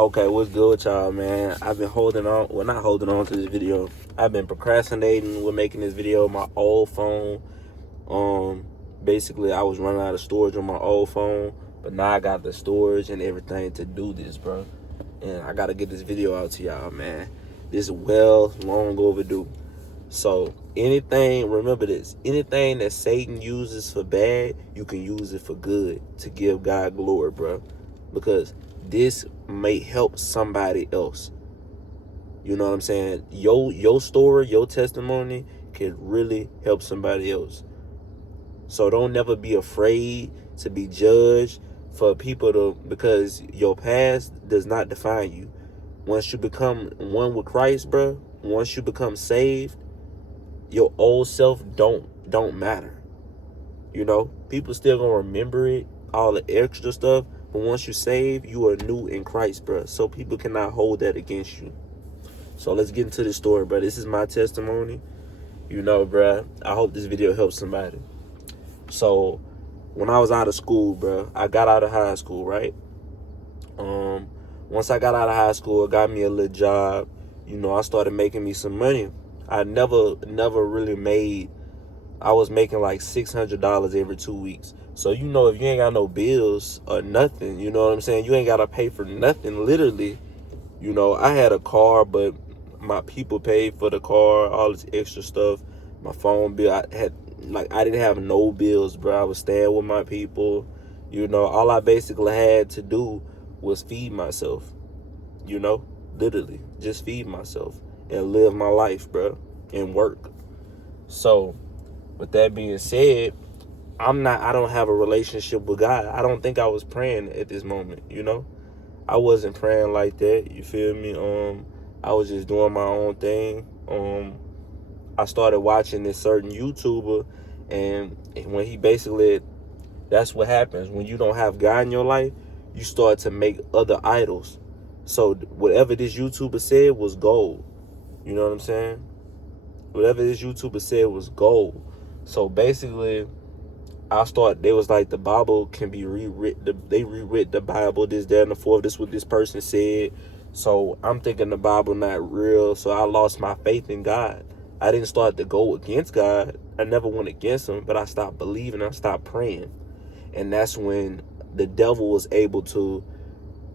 Okay, what's good with y'all, man? I've been holding on, well, not holding on to this video. I've been procrastinating with making this video on my old phone. Um, Basically, I was running out of storage on my old phone, but now I got the storage and everything to do this, bro. And I gotta get this video out to y'all, man. This is long overdue. So, remember this, anything that Satan uses for bad, you can use it for good to give God glory, bro. Because this may help somebody else. You know what I'm saying? Your story, your testimony can really help somebody else. So don't never be afraid to be judged for people because your past does not define you. Once you become one with Christ, bro, once you become saved, your old self don't matter. You know, people still gonna remember it, all the extra stuff, but once you save, you are new in Christ, bro. So people cannot hold that against you. So let's get into this story, bro. This is my testimony. You know, bro, I hope this video helps somebody. So when I was out of school, bro, I got out of high school, right? Once I got out of high school, it got me a little job. You know, I started making me some money. I never really made. I was making like $600 every 2 weeks. So, you know, if you ain't got no bills or nothing, you know what I'm saying? You ain't got to pay for nothing, literally. You know, I had a car, but my people paid for the car, all this extra stuff. My phone bill, I didn't have no bills, bro. I was staying with my people. You know, all I basically had to do was feed myself. You know, literally, just feed myself and live my life, bro, and work. So, with that being said, I don't have a relationship with God. I don't think I was praying at this moment, you know? I wasn't praying like that, you feel me? I was just doing my own thing. I started watching this certain YouTuber, and when he basically, that's what happens. When you don't have God in your life, you start to make other idols. So whatever this YouTuber said was gold. You know what I'm saying? Whatever this YouTuber said was gold. So basically, they was like, the Bible can be rewritten. They rewritten the Bible, this, that, and the fourth. This what this person said. So I'm thinking the Bible not real. So I lost my faith in God. I didn't start to go against God. I never went against him, but I stopped believing. I stopped praying. And that's when the devil was able to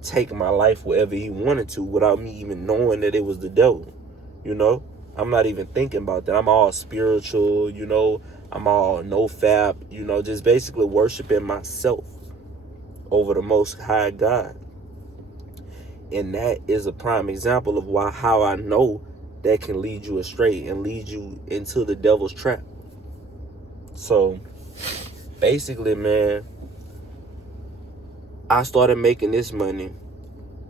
take my life wherever he wanted to without me even knowing that it was the devil. You know, I'm not even thinking about that. I'm all spiritual, you know, I'm all no fap, you know, just basically worshiping myself over the most high God. And that is a prime example of how I know that can lead you astray and lead you into the devil's trap. So basically, man, I started making this money,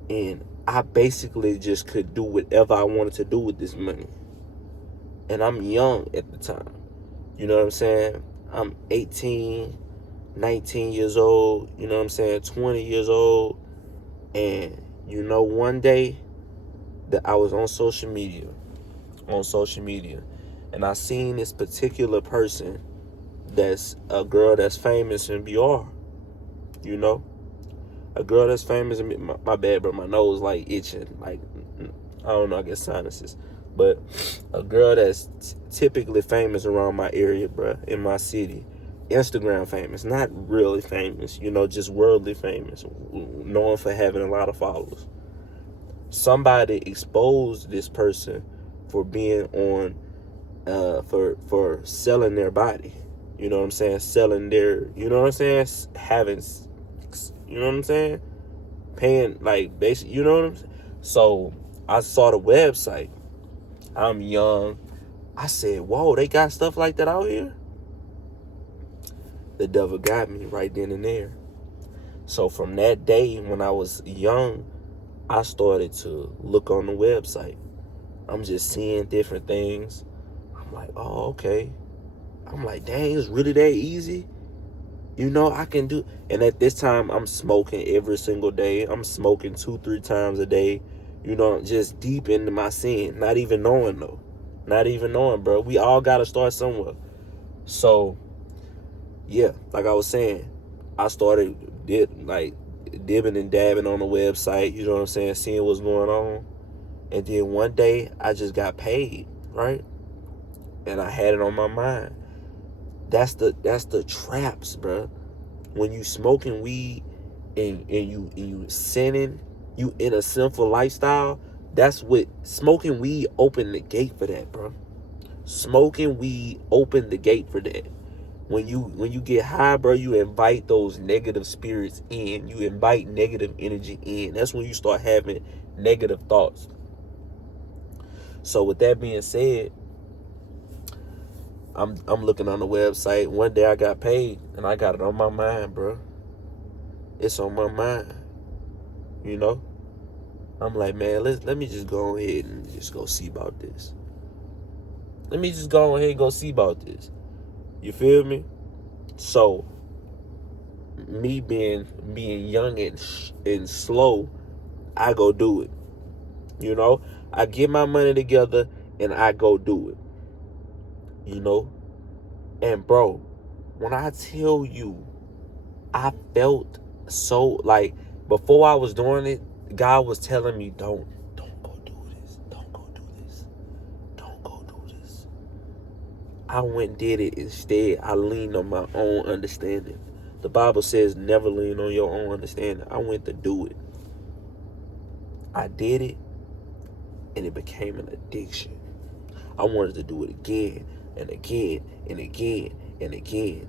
and I basically just could do whatever I wanted to do with this money. And I'm young at the time. You know what I'm saying? I'm 18, 19 years old, you know what I'm saying, 20 years old. And, you know, one day that I was on social media, and I seen this particular person that's a girl that's famous in BR, you know? A girl that's famous in, my bad, bro, my nose like itching, like, I don't know, I guess sinuses. But a girl that's typically famous around my area, bro, in my city. Instagram famous, not really famous, you know, just worldly famous, known for having a lot of followers. Somebody exposed this person for being on, for selling their body. You know what I'm saying? Selling their, you know what I'm saying? Having, you know what I'm saying? Paying, like, basically, you know what I'm saying? So I saw the website. I'm young. I said, whoa, they got stuff like that out here? The devil got me right then and there. So from that day when I was young, I started to look on the website. I'm just seeing different things. I'm like, oh, okay. I'm like, dang, it's really that easy? You know, I can do. And at this time, I'm smoking every single day. I'm smoking 2-3 times a day. You know, just deep into my sin. Not even knowing, though. Not even knowing, bro. We all got to start somewhere. So, yeah, like I was saying, I started, dibbing and dabbing on the website, you know what I'm saying, seeing what's going on. And then one day I just got paid, right? And I had it on my mind. That's the traps, bro. When you smoking weed and you sinning, you in a sinful lifestyle, that's what smoking weed opened the gate for that, bro. Smoking weed opened the gate for that. When you get high, bro, you invite those negative spirits in. You invite negative energy in. That's when you start having negative thoughts. So with that being said, I'm looking on the website. One day I got paid and I got it on my mind, bro. It's on my mind. You know? I'm like, man, let me just go ahead and just go see about this. Let me just go ahead and go see about this. You feel me? So, me being young and slow, I go do it. You know? I get my money together and I go do it. You know? And bro, when I tell you, I felt so, like, before I was doing it, God was telling me, don't go do this. Don't go do this. Don't go do this. I went and did it instead. I leaned on my own understanding. The Bible says never lean on your own understanding. I went to do it. I did it, and it became an addiction. I wanted to do it again and again and again and again.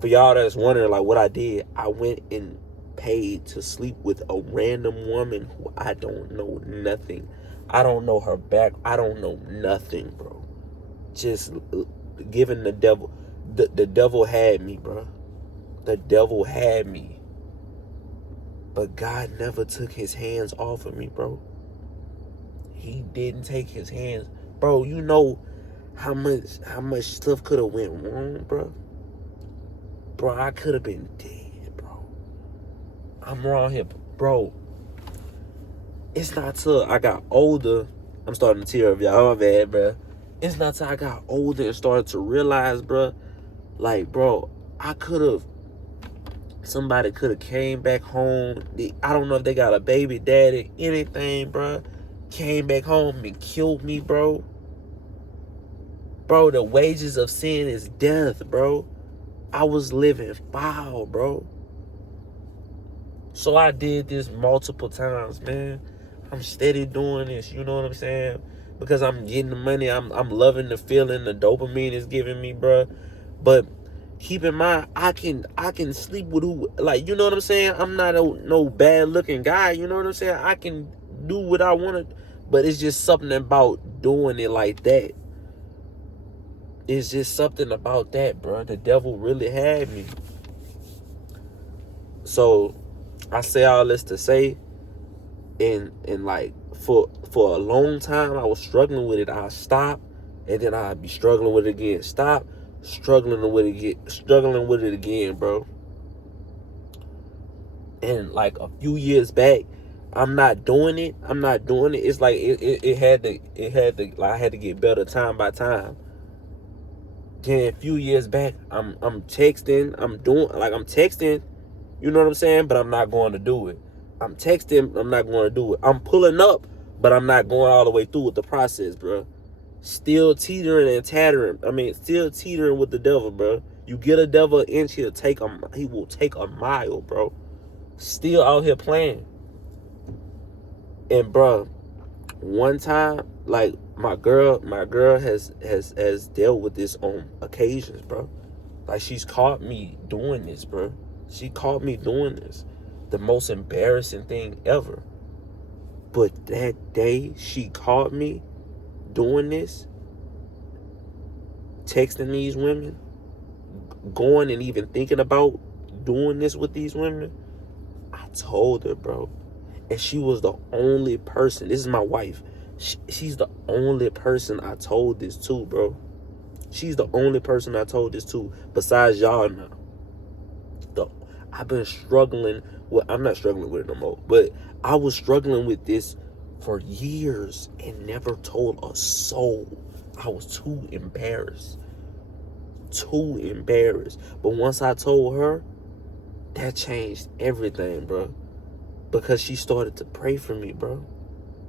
For y'all that's wondering, like, what I did, I went and paid to sleep with a random woman who I don't know nothing. I don't know her back. I don't know nothing, bro. Just giving the devil. The devil had me, bro. The devil had me. But God never took his hands off of me, bro. He didn't take his hands. Bro, you know how much stuff could have went wrong, bro? Bro, I could have been dead, bro. I'm wrong here, bro. It's not till I got older. I'm starting to tear up, y'all. My bad, bro. It's not till I got older and started to realize, bro, like, bro, somebody could have came back home. I don't know if they got a baby daddy, anything, bro. Came back home and killed me, bro. Bro, the wages of sin is death, bro. I was living foul, bro. So I did this multiple times, man. I'm steady doing this, you know what I'm saying? Because I'm getting the money, I'm loving the feeling the dopamine is giving me, bro. But keep in mind, I can sleep with who, like, you know what I'm saying? I'm not no bad looking guy, you know what I'm saying? I can do what I want to, but it's just something about doing it like that. It's just something about that, bro. The devil really had me. So I say all this to say, and like for a long time I was struggling with it. I stopped, and then I'd be struggling with it again. Stop, struggling with it again, bro. And like a few years back, I'm not doing it. It's like it had to like I had to get better time by time. Then a few years back, I'm texting, I'm texting, you know what I'm saying? But I'm not going to do it. I'm texting, I'm not going to do it. I'm pulling up, but I'm not going all the way through with the process, bro. Still teetering and tattering. Still teetering with the devil, bro. You get a devil an inch, he will take a mile, bro. Still out here playing. And bro, one time, like, my girl has dealt with this on occasions, bro. Like, she's caught me doing this, bro. She caught me doing this. The most embarrassing thing ever. But that day she caught me doing this, texting these women, going and even thinking about doing this with these women, I told her, bro. And she was the only person. This is my wife. She's the only person I told this to, bro. She's the only person I told this to besides y'all now. I've been struggling with, I'm not struggling with it no more, but I was struggling with this for years and never told a soul. I was too embarrassed. But once I told her, That changed everything, bro. Because she started to pray for me, bro.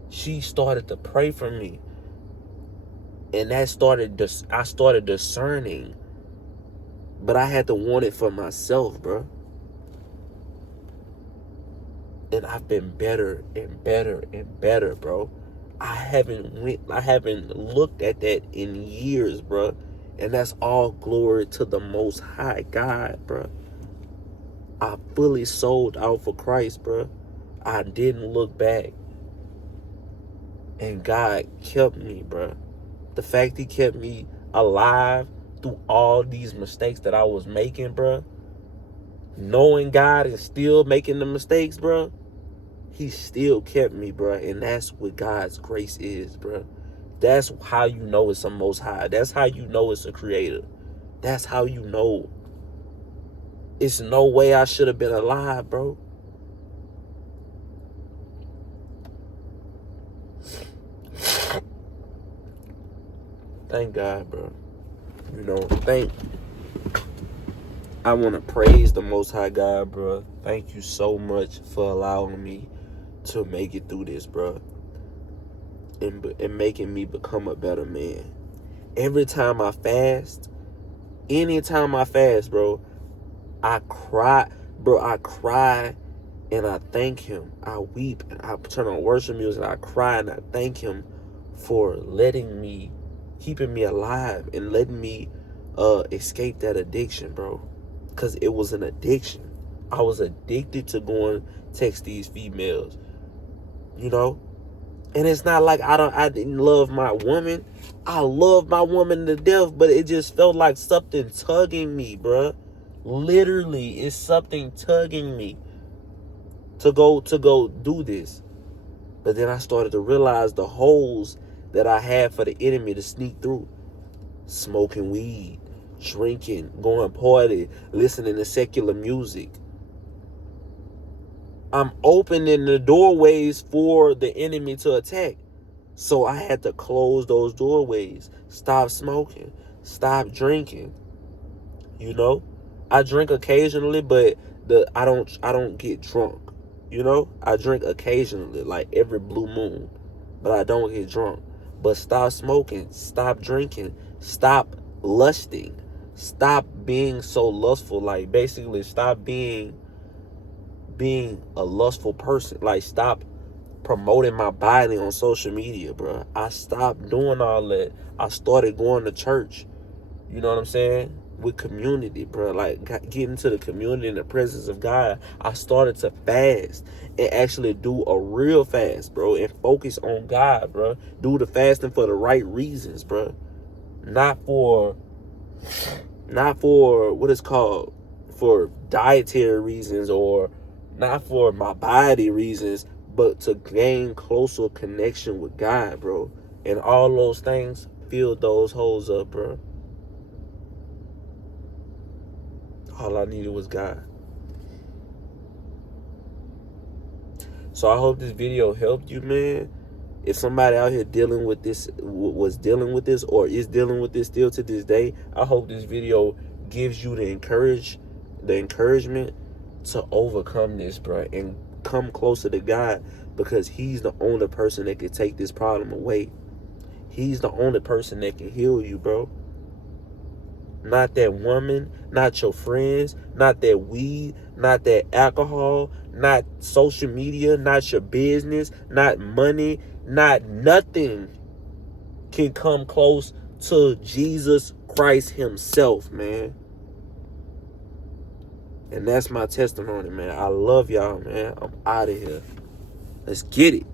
She started to pray for me. And I started discerning. But I had to want it for myself, bro. And I've been better and better and better, bro. I haven't looked at that in years, bro. And that's all glory to the Most High God, bro. I fully sold out for Christ, bro. I didn't look back. And God kept me, bro. The fact He kept me alive through all these mistakes that I was making, bro. Knowing God and still making the mistakes, bro. He still kept me, bro. And that's what God's grace is, bro. That's how you know it's the Most High. That's how you know it's a Creator. That's how you know. It's no way I should have been alive, bro. Thank God, bro. I want to praise the Most High God, bro. Thank you so much for allowing me to make it through this, bro. And making me become a better man. Every time I fast, anytime I fast, bro, I cry, and I thank Him. I weep and I turn on worship music. I cry and I thank Him for keeping me alive and letting me escape that addiction, bro. Because it was an addiction. I was addicted to going text these females, you know? And it's not like I didn't love my woman. I love my woman to death, but it just felt like something tugging me, bruh. Literally, it's something tugging me to go do this. But then I started to realize the holes that I had for the enemy to sneak through. Smoking weed, drinking, going party, listening to secular music. I'm opening the doorways for the enemy to attack. So I had to close those doorways. Stop smoking. Stop drinking. You know? I drink occasionally, but I don't get drunk. You know? I drink occasionally, like every blue moon. But I don't get drunk. But stop smoking. Stop drinking. Stop lusting. Stop being so lustful. Like, basically, stop being a lustful person. Like, stop promoting my body on social media, bro. I stopped doing all that. I started going to church. You know what I'm saying? With community, bro. Like, getting to the community and the presence of God. I started to fast and actually do a real fast, bro, and focus on God, bro. Do the fasting for the right reasons, bro. Not for what it's called, for dietary reasons, or not for my body reasons, but to gain closer connection with God, bro. And all those things filled those holes up, bro. All I needed was God. So I hope this video helped you, man. If somebody out here dealing with this, was dealing with this, or is dealing with this still to this day, I hope this video gives you the encouragement to overcome this, bro, and come closer to God, because He's the only person that can take this problem away. He's the only person that can heal you, bro. Not that woman, not your friends, not that weed, not that alcohol, not social media, not your business, not money, not nothing can come close to Jesus Christ Himself, man. And that's my testimony, man. I love y'all, man. I'm out of here. Let's get it.